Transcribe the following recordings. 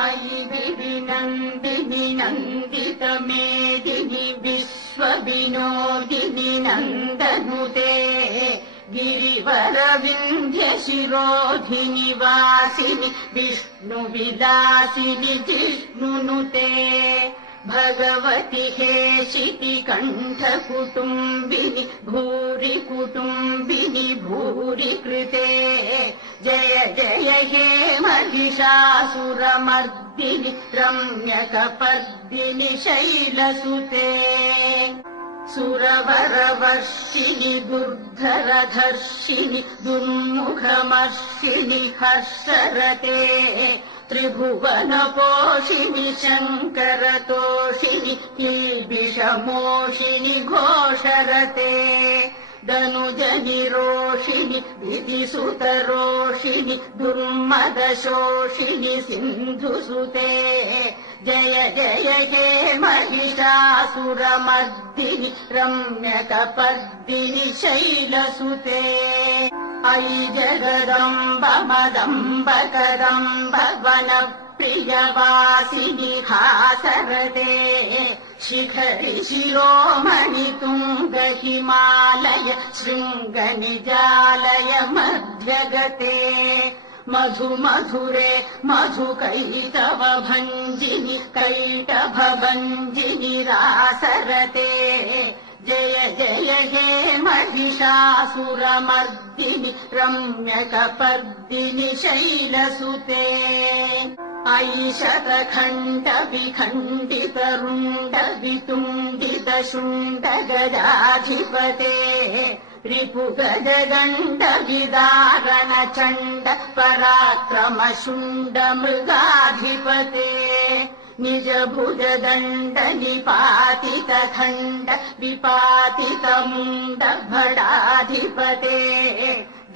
अयि विनन्दिनि नन्दितमेदिनि विश्वविनोदिनि नन्दनुते गिरिवरविन्ध्यशिरोधिनि वासिनि विष्णुविलासिनि जिष्णुनुते भगवति हेशिति कण्ठकुटुम्बिनि भूरि कुटुम्बिनि भूरि कृते जय जय हे महिषासुरमर्दिनि रम्यकपर्दिनि शैलसुते सुरवरवर्षिणि दुर्धरधर्षिणि दुर्मुखमर्षिणि हर्षरते त्रिभुवनपोषिणि शङ्करतोषिणि किल्बिषमोषिणि घोषरते दनुजनिरोषिणि भीतिसुतरोषिणि दुर्मदशोषिणि सिन्धुसुते जय जय हे महिषासुरमर्दिनि रम्यकपर्दिनि शैलसुते अयि जगदम्ब मदम्बकदम्ब वनप्रियवासिनि हासरते शिखरि शिरोमणि तुङ्ग हिमालय शृङ्गनिजालय मध्यगते मधुमधुरे मधुकैटव भञ्जिनि कैटभभञ्जिनि रासरते जय जय हे महिषासुरमर्दिनि रम्यकपर्दिनि शैलसुते अयि शतखण्ड विखण्डितरुण्ड वितुण्डित शुण्ड गजाधिपते रिपुगजगण्ड विदारण चण्ड पराक्रम शुण्ड मृगाधिपते निज भुजदण्ड निपातित खण्ड विपातित मुण्ड भडाधिपते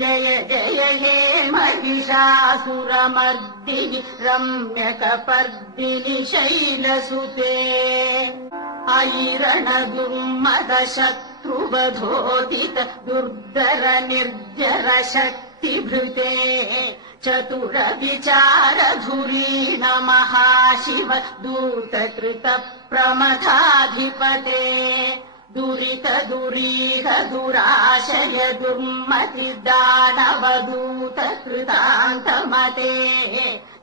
जय जय हे महिषासुरमर्दिनि रम्यकपर्दिनि शैलसुते अयि रणदुर्मद शत्रुवधोदित दुर्धर निर्जर शक्तिभृते चतुर विचार धुरीण महाशिव दूतकृत प्रमथाधिपते दुरित दुरीह दुराशय दुर्मति दानवदूत कृतान्तमते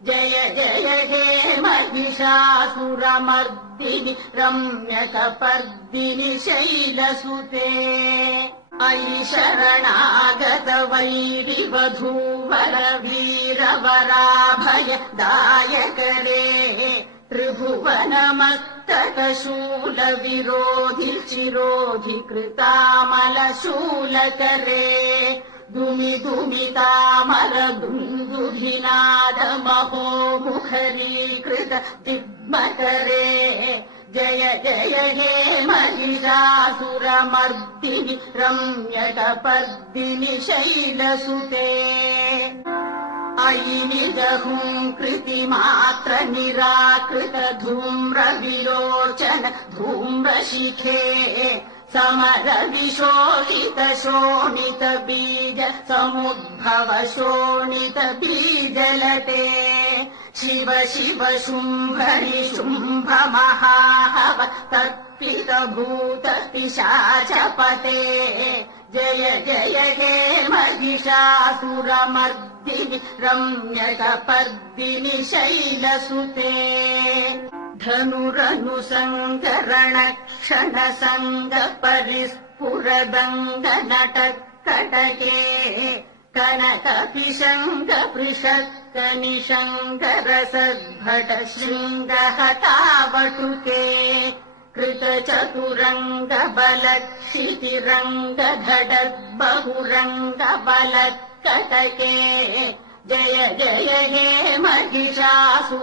जय जय हे महिषासुरमर्दिनि रम्यकपर्दिनि शैलसुते अयि शरणागत वैरिवधूवर वीरवराभय दायकरे त्रिभुवनमस्तकशूल विरोधि चिरोधि कृतामल शूलकरे दुमि दुमितामल दुन्दुभिनाद महो मुखरीकृत दिग्मकरे जय जय हे महिषासुरमर्दिनि रम्यकपर्दिनि शैलसुते अयि निजहुङ्कृतिमात्र निराकृत धूम्र विलोचन धूम्रशिखे समर विशोणित शोणित बीज समुद्भव शोणित बीजलते शिव शिव शुम्भ निशुम्भ महाहव तर्पित भूत पिशाचपते जय जय हे महिषासुरमर्दिनि रम्यकपर्दिनि शैलसुते धनुरनुसङ्गरण क्षण सङ्ग परिस्फुरदङ्ग नटकटके कनक पिशङ्ग पृषक्क निशङ्ग रसद्भट शृङ्ग हतावटुके कृत चतुरङ्ग बलक्षितिरङ्ग धडद् बहुरङ्ग बलत्कटके जय जय हे महिषासुरमर्दिनि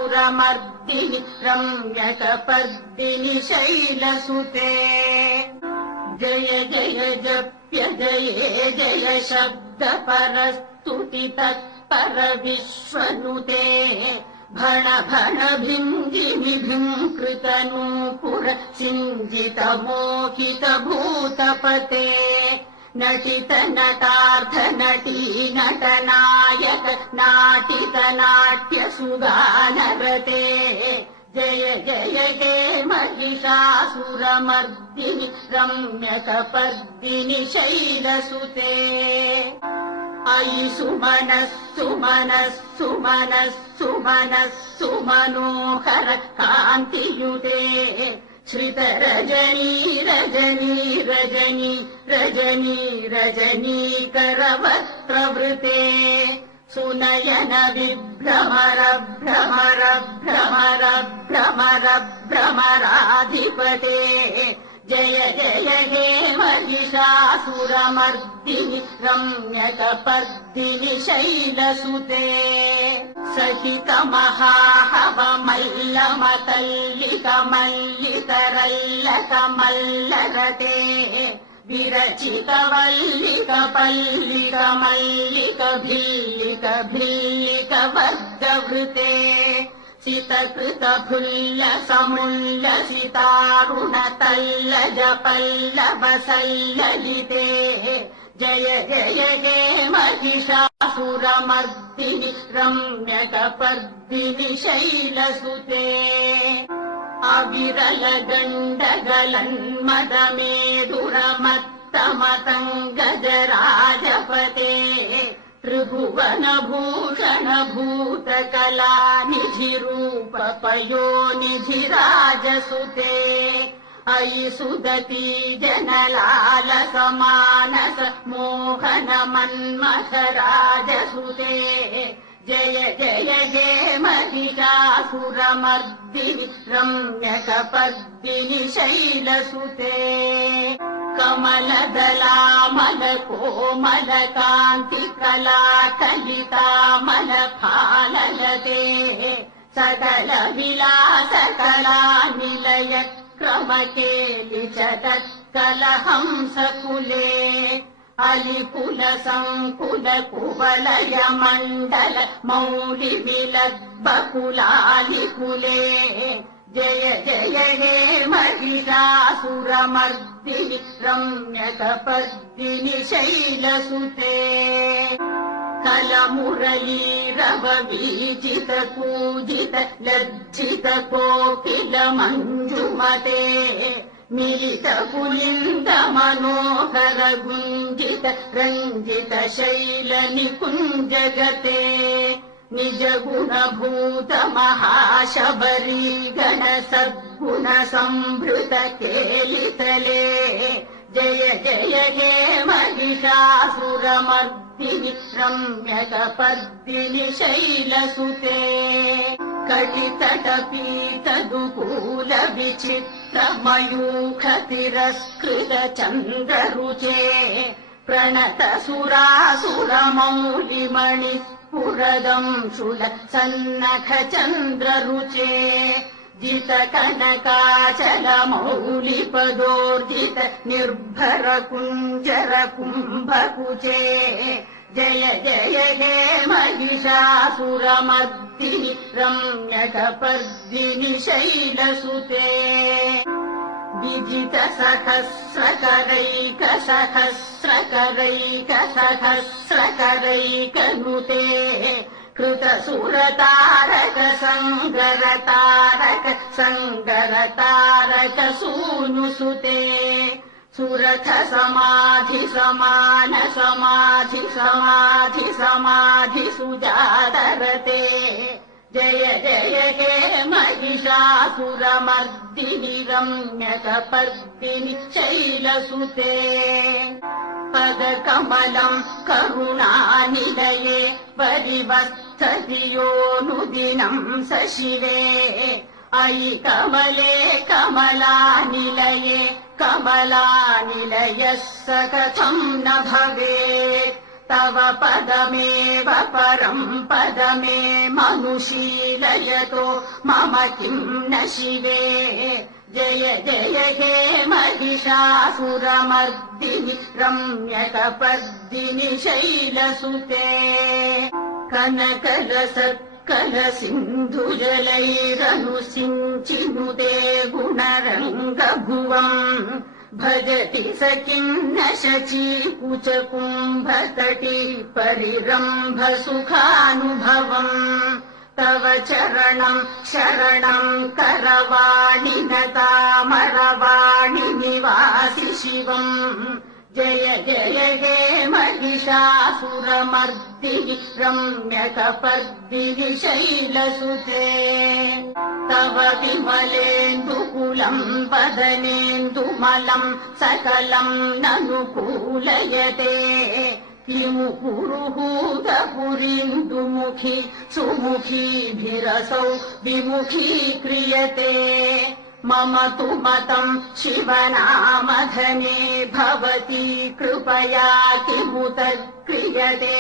रम्यकपर्दिनि शैलसुते जय जय जप्य जये जय शब्द परस्तुति तत्पर विश्वनुते भण भण भिङ्गिनि भिङ्कृत नूपुर सिञ्जित मोहित भूतपते नटित नटार्थ नटी नटनायक नाटित नाट्य सुगानरते जय जय हे महिषासुरमर्दिनि रम्यकपर्दिनि शैलसुते अयि सुमनस्सु मनस्सु मनस्सु मनस्सु मनोहर कान्तियुते श्रितरजनी रजनी रजनी रजनी रजनीकरवक्त्रवृते सुनयन विभ्रमर भ्रमर भ्रमर भ्रमर भ्रमराधिपते जय जय हे महिषासुरमर्दिनि रम्यकपर्दिनि शैलसुते सहितमहाहवमल्लमतल्लिकमल्लितरल्लकमल्लरते विरचितवल्लिकपल्लिकमल्लिकभिल्लिकभिल्लिकवर्गवृते सितकृतफुल्ल समुल्ल सितारुणतल्लजपल्लवसल्ललिते जय जय हे महिषासुरमर्दिनि रम्यकपर्दिनि शैलसुते अविरल गण्डगलन्मदमेदुरमत्तमतङ्गजराजपते त्रिभुवन भूषण भूतकला निधिरूप पयोनिधिराजसुते अयि सुदती जनलालस मानस मोहन मन्मथ राजसुते जय जय हे महिषासुरमर्दिनि रम्यकपर्दिनि शैलसुते कमलदलामल कोमल कान्ति कला कलितामल फाललते सकल विलास कला निलय क्रमकेलि चटत्कलहंसकुले अलिकुल संकुल कुवलय मण्डल मौलि विलद्बकुलालिकुले जय जय हे महिषासुरमर्दिनि रम्यकपर्दिनि शैलसुते कलमुरलीरववीजित कूजित लज्जित कोकिल मञ्जुमते मिलित पुलिन्द मनोहर गुञ्जित रञ्जित शैल निकुञ्जगते निज गुणभूत महाशबरी गण सद्गुण संभृत केलितले जय जय हे महिषासुरमर्दिनि रम्यकपर्दिनि शैलसुते कटितटपीतदुकूल विचित्र मयूख तिरस्कृत चन्द्ररुचे प्रणत सुरासुरमौलिमणि पुरदंशुल सन्नख चन्द्ररुचे जित कनकाचल मौलिपदोर्जित निर्भर कुञ्जर कुम्भकुचे जय जय हे महिषासुरमर्दिनि रम्यकपर्दिनि शैलसुते विजित सहस्रकरैक सहस्रकरैक सहस्रकरैकनुते कृत सुरतारक सङ्गरतारक सङ्गरतारक सूनुसुते सुरथ समाधि समान समाधि समाधि समाधि सुजातरते जय जय हे महिषासुरमर्दिनि रम्यकपर्दिनि शैलसुते पदकमलम् करुणानिलये परिवस्थति योऽनुदिनम् स शिवे अयि कमले कमलानिलये कमलानिलयः स कथम् न भवेत् तव पदमेव परम् पदमे मनुशीलयतो मम किम् न शिवे जय जय हे महिषासुरमर्दिनि रम्यकपर्दिनि शैलसुते कनकलसत्कल सिन्धुजलैरनुसिञ्चिनुते गुणरङ्गभुवम् भजति स किं न शची कुचकुम्भतटी परिरम्भसुखानुभवम् तव चरणम् शरणम् करवाणि न तामरवाणि निवासि शिवम् जय जय हे महिषासुरमर्दिनि रम्यकपर्दिनि शैलसुते तव विमलेन्दुकुलम् वदनेन्दुमलम् सकलम् ननुकूलयते किमु पुरुहूतपुरीन्दुमुखी सुमुखीभिरसौ विमुखीक्रियते मम तु मतम् शिवनामधने भवती कृपया किमुत क्रियते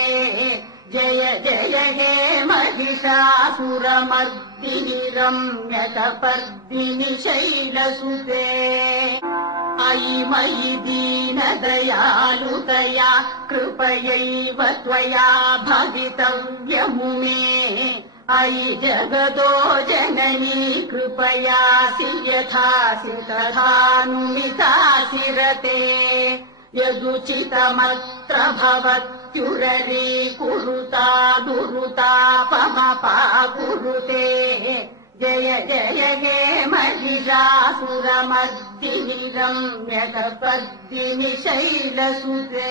जय जय हे महिषासुरमर्दिनि रम्यकपर्दिनि शैलसुते अयि मयि दीनदयालुतया कृपयैव त्वया भवितव्यमुमे अयि जगतो जननी कृपयासि यथासि तथानुमितासि रते यदुचितमत्र भवत्युररी कुरुता दुरुतापमपाकुरुते जय जय हे महिषासुरमर्दिनि रम्यकपर्दिनि शैलसुते